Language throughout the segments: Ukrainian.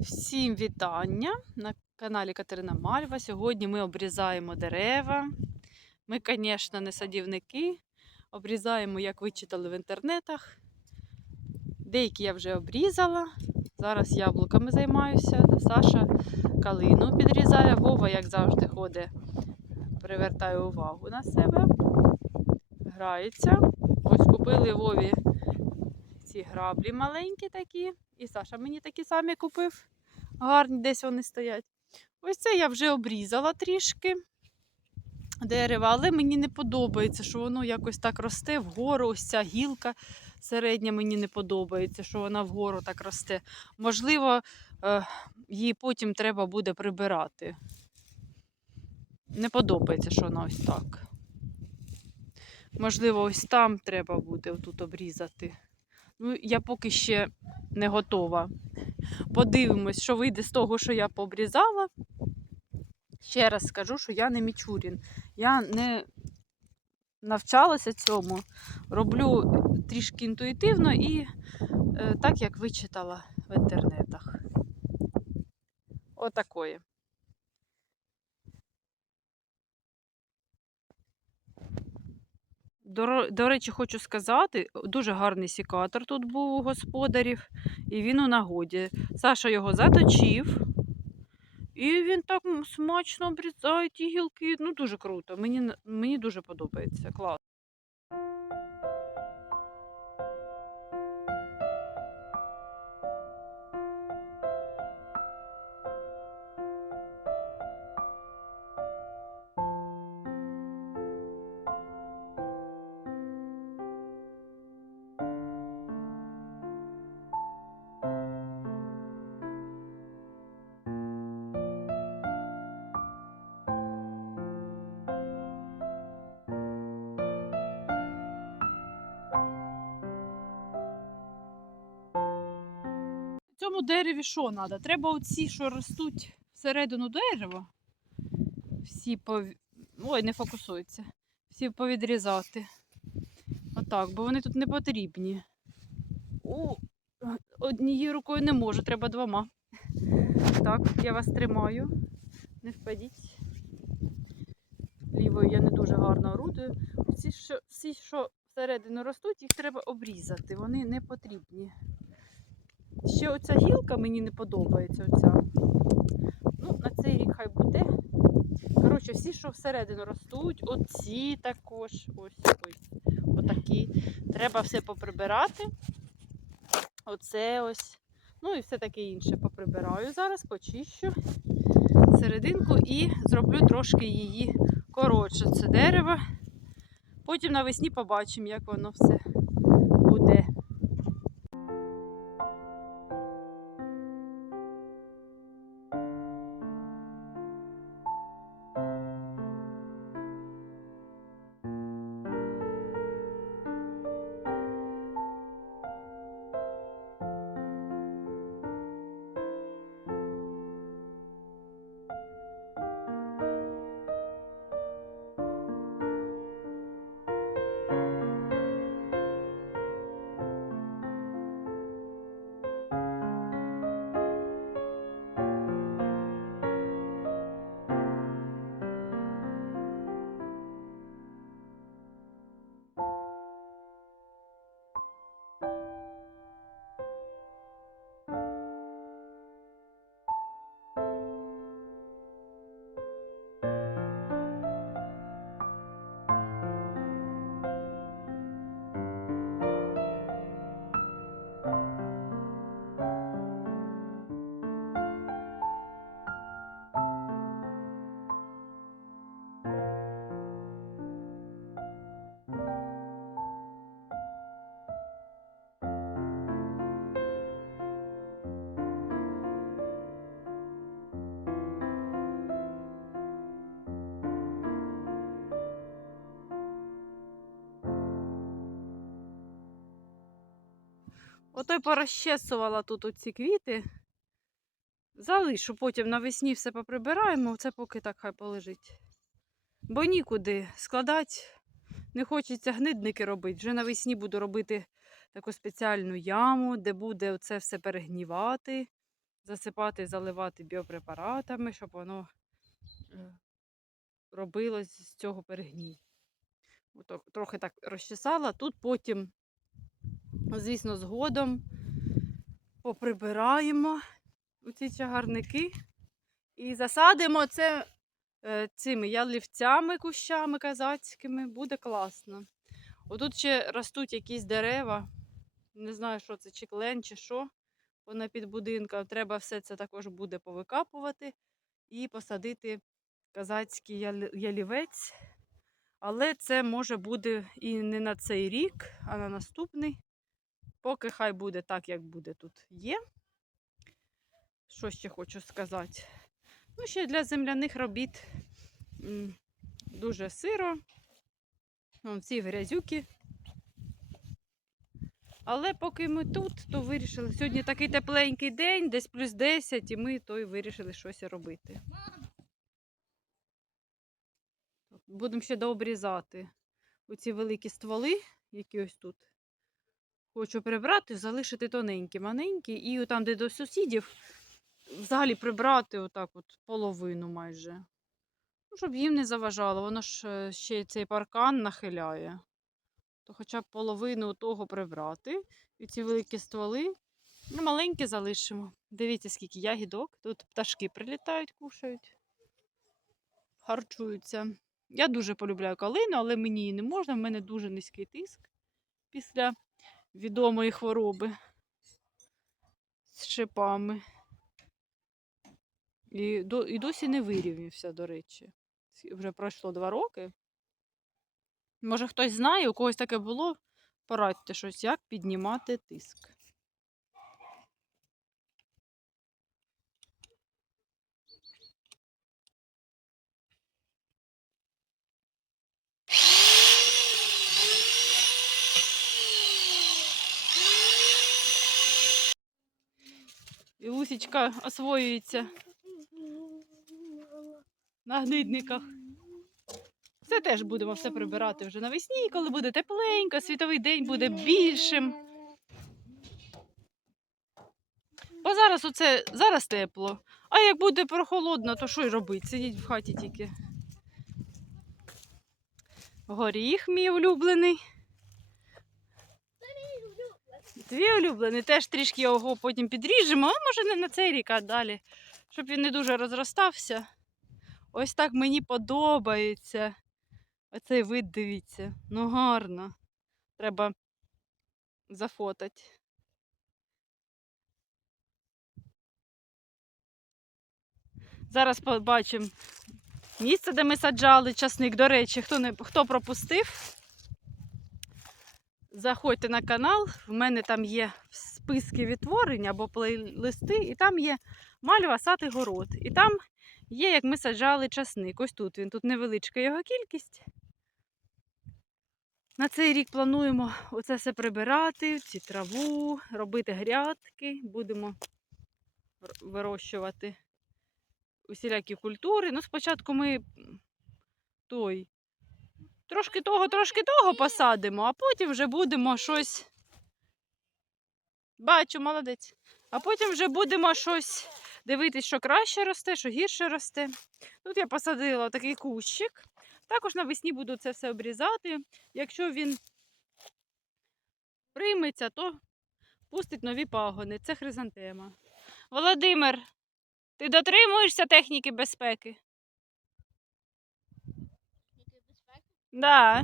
Всім вітання на каналі Катерина Мальва. Сьогодні ми обрізаємо дерева. Ми, звісно, не садівники. Обрізаємо, як вичитали в інтернетах. Деякі я вже обрізала. Зараз яблуками займаюся. Саша калину підрізає. Вова, як завжди, ходить, привертає увагу на себе. Грається. Ось купили Вові граблі маленькі такі. І Саша мені такі самі купив. Гарні десь вони стоять. Ось це я вже обрізала трішки дерева, але мені не подобається, що воно якось так росте вгору. Ось ця гілка середня мені не подобається, що вона вгору так росте. Можливо, е, її потім треба буде прибирати. Не подобається, що вона ось так. Можливо, ось там треба буде отут обрізати. Ну, я поки ще не готова. Подивимось, що вийде з того, що я пообрізала. Ще раз скажу, що я не Мічурін. Я не навчалася цьому. Роблю трішки інтуїтивно і е, так, як вичитала в інтернетах. Отакої. До, до речі, хочу сказати, дуже гарний сікатор тут був у господарів, і він у нагоді. Саша його заточив, і він так смачно обрізає ті гілки. Ну, дуже круто. Мені, мені дуже подобається. Клас. Цьому дереві що треба? Треба оці, що ростуть всередину дерева. Всі пов... Ой, не фокусуються. Всі повідрізати. Отак, бо вони тут не потрібні. О, однією рукою не можу, треба двома. Так, я вас тримаю. Не впадіть. Лівою я не дуже гарно орудую. Всі, що, всі, що всередину ростуть, їх треба обрізати. Вони не потрібні. Ще оця гілка мені не подобається. Оця. Ну, на цей рік хай буде. Коротше, всі, що всередину ростуть, оці також. Ось ось. Отакі. Треба все поприбирати. Оце ось. Ну і все таке інше поприбираю зараз, почищу серединку і зроблю трошки її коротше. Це дерево. Потім навесні побачимо, як воно все буде. Ото й порозчесувала тут оці квіти. Залишу, потім навесні все поприбираємо, це поки так хай полежить. Бо нікуди складати, не хочеться гнидники робити. Вже навесні буду робити таку спеціальну яму, де буде це все перегнівати. засипати, заливати біопрепаратами, щоб воно е, робилось з цього перегній. Трохи так розчесала. Тут потім, звісно, згодом поприбираємо ці чагарники і засадимо це е, цими ялівцями, кущами казацькими. Буде класно. Отут ще ростуть якісь дерева. Не знаю, що це, чи клен, чи що. Вона під будинком. Треба все це також буде повикапувати і посадити казацький ялівець. Але це може буде і не на цей рік, а на наступний. Поки хай буде так, як буде тут є. Що ще хочу сказати? Ну, ще для земляних робіт дуже сиро. Вон всі грязюки. Але поки ми тут, то вирішили. Сьогодні такий тепленький день, десь плюс 10, і ми то й вирішили щось робити. Будемо ще дообрізати оці великі стволи, які ось тут. Хочу прибрати, залишити тоненькі, маленькі, і там, де до сусідів, взагалі прибрати отак от половину майже. Ну, щоб їм не заважало. Воно ж е, ще цей паркан нахиляє. То хоча б половину того прибрати. І ці великі стволи. Ну, маленькі залишимо. Дивіться, скільки ягідок. Тут пташки прилітають, кушають, харчуються. Я дуже полюбляю калину, але мені її не можна. В мене дуже низький тиск після відомої хвороби з шипами. І, до, і досі не вирівнявся, до речі. Вже пройшло два роки. Може, хтось знає, у когось таке було. Порадьте щось, як піднімати тиск. І Лусічка освоюється на гнидниках. Це теж будемо все прибирати вже навесні, коли буде тепленько, світовий день буде більшим. Бо зараз оце зараз тепло. А як буде прохолодно, то що й робити? Сидіть в хаті тільки. Горіх мій улюблений. Твій улюблений, теж трішки його потім підріжемо, а може не на цей рік, а далі. Щоб він не дуже розростався. Ось так мені подобається. Оцей вид дивіться. Ну гарно. Треба зафотати. Зараз побачимо місце, де ми саджали часник. До речі, хто, не, хто пропустив, заходьте на канал. В мене там є списки відтворень або плейлисти, і там є мальва сад і город. І там є, як ми саджали часник. Ось тут він, тут невеличка його кількість. На цей рік плануємо оце все прибирати, ці траву, робити грядки, будемо вирощувати усілякі культури. Ну, спочатку ми той трошки того, трошки того посадимо, а потім вже будемо щось. Бачу, молодець. А потім вже будемо щось дивитись, що краще росте, що гірше росте. Тут я посадила такий кущик. Також навесні буду це все обрізати. Якщо він прийметься, то пустить нові пагони. Це хризантема. Володимир, ти дотримуєшся техніки безпеки? Тільки безпеки? Да.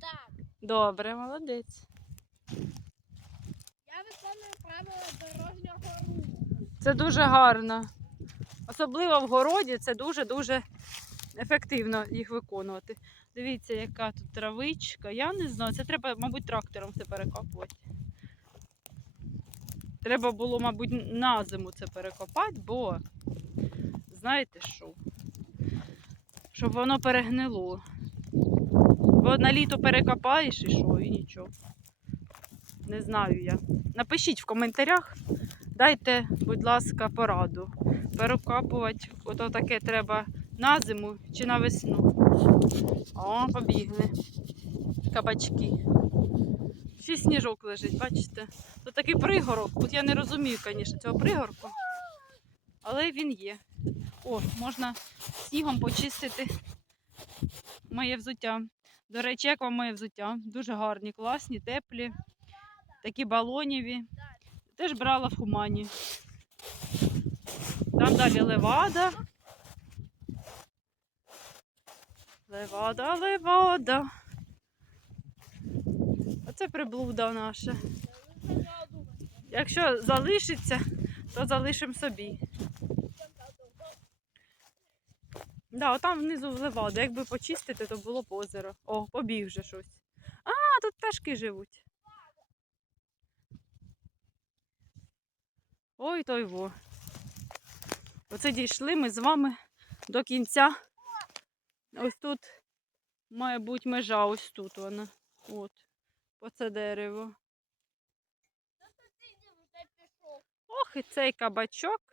Так. Добре, молодець. Я виконую правила дорожнього руху. Це дуже гарно. Особливо в городі це дуже-дуже ефективно їх виконувати. Дивіться, яка тут травичка. Я не знаю, це треба, мабуть, трактором все перекопувати. Треба було, мабуть, на зиму це перекопати, бо знаєте що? Щоб воно перегнило. Бо на літо перекопаєш і що, і нічого. Не знаю я. Напишіть в коментарях, дайте, будь ласка, пораду. Перекопувати ото таке треба на зиму чи на весну. О, побігли. Кабачки. Ще сніжок лежить, бачите? Тут такий пригорок. От я не розумію, звісно, цього пригорку. але він є. О, можна снігом почистити моє взуття. До речі, як вам моє взуття? Дуже гарні, класні, теплі, такі балоніві. Теж брала в хумані. Там далі левада. Левада, левада. Оце приблуда наша. Якщо залишиться, то залишимо собі. Да, отам внизу левада. Якби почистити, то було б озеро. О, побіг вже щось. А, тут пташки живуть. Ой, той во. Оце дійшли ми з вами до кінця. Ось тут має бути межа, ось тут вона. От. По це дерево. Ох, і цей кабачок.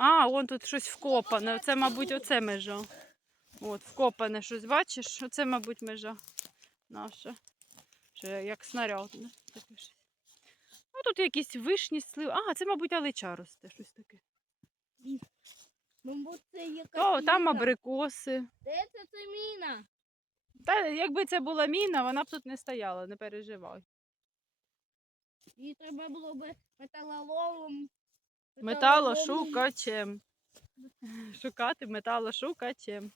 А, вон тут щось вкопане. Це, мабуть, оце межа. От, вкопане щось, бачиш? Оце, мабуть, межа наша. Ще як снаряд. не? Ну, тут якісь вишні, сливи. А, це, мабуть, алича росте, щось таке. Мабуть, це якась То, там міна. абрикоси. Де це це міна? Та якби це була міна, вона б тут не стояла, не переживай. Її треба було би металоломом. Металошукачем. Шукати металошукачем.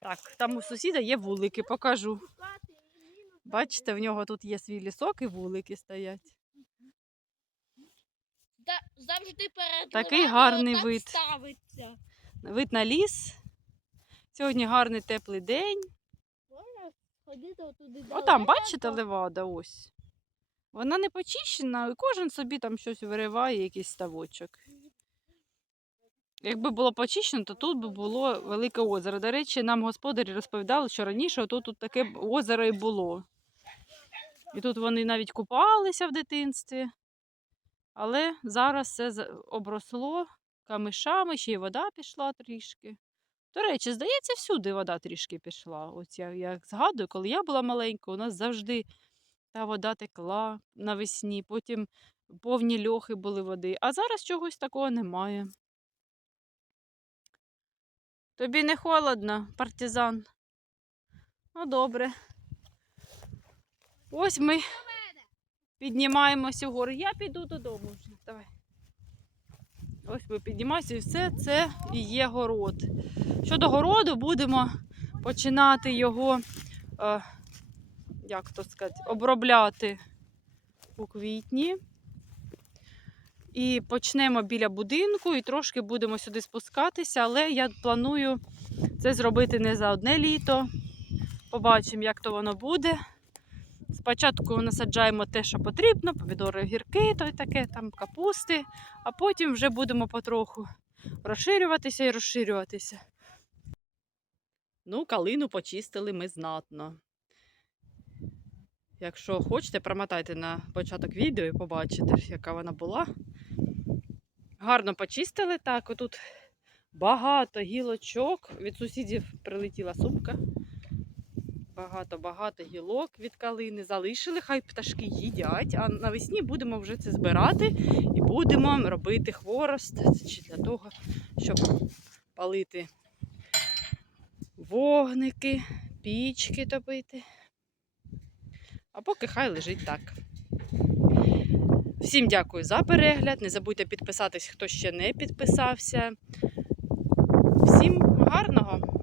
Так, там у сусіда є вулики, покажу. Бачите, в нього тут є свій лісок і вулики стоять. Завжди перед Такий гарний так вид. ставиться. Вид на ліс. Сьогодні гарний теплий день. Можна ходити отуди Отам, далеко. бачите, левада ось. Вона не почищена, і кожен собі там щось вириває, якийсь ставочок. Якби було почищено, то тут би було велике озеро. До речі, нам господарі розповідали, що раніше тут, тут таке озеро і було. І тут вони навіть купалися в дитинстві. Але зараз все обросло камишами, ще й вода пішла трішки. До речі, здається, всюди вода трішки пішла. Ось я як згадую, коли я була маленька, у нас завжди та вода текла навесні, потім повні льохи були води. А зараз чогось такого немає. Тобі не холодно, партизан? Ну, добре. Ось ми піднімаємося вгору. Я піду додому вже. Давай. Ось ми піднімаємося, і все це і є город. Щодо городу, будемо починати його, е, як то сказати, обробляти у квітні. І почнемо біля будинку, і трошки будемо сюди спускатися, але я планую це зробити не за одне літо. Побачимо, як то воно буде. Спочатку насаджаємо те, що потрібно, помідори, огірки, то й таке, там капусти, а потім вже будемо потроху розширюватися і розширюватися. Ну, калину почистили ми знатно. Якщо хочете, промотайте на початок відео і побачите, яка вона була. Гарно почистили так. Отут багато гілочок. Від сусідів прилетіла сумка. Багато-багато гілок від калини залишили, хай пташки їдять, а навесні будемо вже це збирати і будемо робити хворост чи для того, щоб палити вогники, пічки топити. А поки хай лежить так. Всім дякую за перегляд. Не забудьте підписатись, хто ще не підписався. Всім гарного!